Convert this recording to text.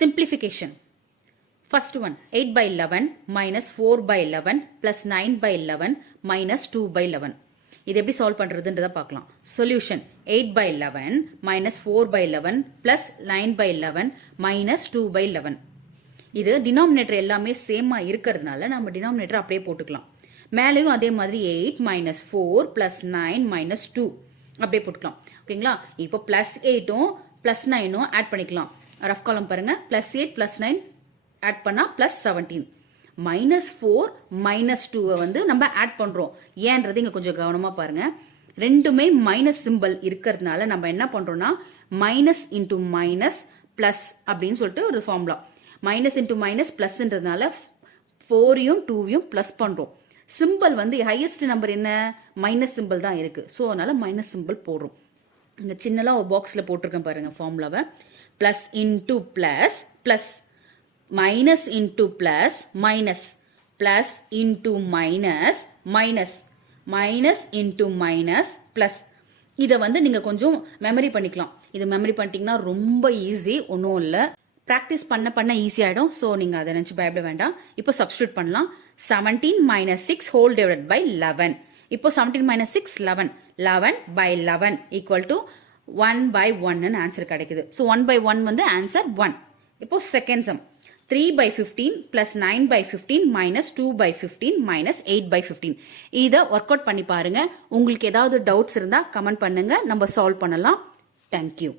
Simplification. First one, 8 by 11 minus 4 by 11 plus 9 by 11 minus 2 by 11. இது எப்படி solve பண்றதுன்றத பார்க்கலாம். Solution 8 by 11 minus 4 by 11 plus 9 by 11 minus 2 by 11. இது denominator எல்லாமே சேமா இருக்கிறதுனால நம்ம டினாமினேட்டர் அப்படியே போட்டுக்கலாம். மேலேயும் அதே மாதிரி 8 minus 4 plus 9 minus 2 அப்படியே போட்டுக்கலாம். ஓகேங்களா? இப்போ plus 8ம் plus 9ம் ஆட் பண்ணிக்கலாம். ரஃப் காலம் பாருங்க. plus 8 plus 9 ஆட் பண்ணா plus 17. minus 4 minus 2 வந்து நம்ம ஆட் பண்றோம். ஏன்றது இங்க கொஞ்சம் கவனமா பாருங்க. ரெண்டுமே மைனஸ் சிம்பல் இருக்கிறதுனால நம்ம என்ன பண்றோம்னா மைனஸ் இன்டூ மைனஸ் பிளஸ் அப்படின்னு சொல்லிட்டு ஒரு ஃபார்முலா. மைனஸ் இன்டூ மைனஸ் பிளஸ்ன்றதுனால 4யும் 2யும் பிளஸ் பண்றோம். சிம்பிள் வந்து ஹையஸ்ட் நம்பர் என்ன மைனஸ் சிம்பிள் தான் இருக்கு. ஸோ அதனால மைனஸ் சிம்பிள் போடுறோம். இந்த சின்னலா ஒரு பாக்ஸ்ல போட்டிருக்கேன் பாருங்க ஃபார்முலாவை. Plus into plus plus minus into plus minus plus into minus minus minus into minus plus இதை வந்து நீங்க கொஞ்சம் மெமரி பண்ணிக்கலாம். இது மெமரி பண்ணிட்டீங்கன்னா ரொம்ப ஈஸி, ஒன்றும் இல்லை. ப்ராக்டிஸ் பண்ண ஈஸி ஆகிடும். ஸோ நீங்கள் அதை நினச்சி பயப்பட வேண்டாம். இப்போ சப்ஸ்டியூட் பண்ணலாம். 17 minus 6 whole divided by 11. இப்போ 17 minus 6 11. 11 by 11 equal to 1 by 1 answer கிடைக்குது. ஸோ 1 by 1 வந்து ஆன்சர் 1. இப்போ second sum 3 by 15 plus 9 by 15 minus 2 by 15 minus 8 by 15. இதை ஒர்க் அவுட் பண்ணி பாருங்க. உங்களுக்கு ஏதாவது டவுட்ஸ் இருந்தா கமெண்ட் பண்ணுங்க, நம்ம சால்வ் பண்ணலாம். தேங்க்யூ.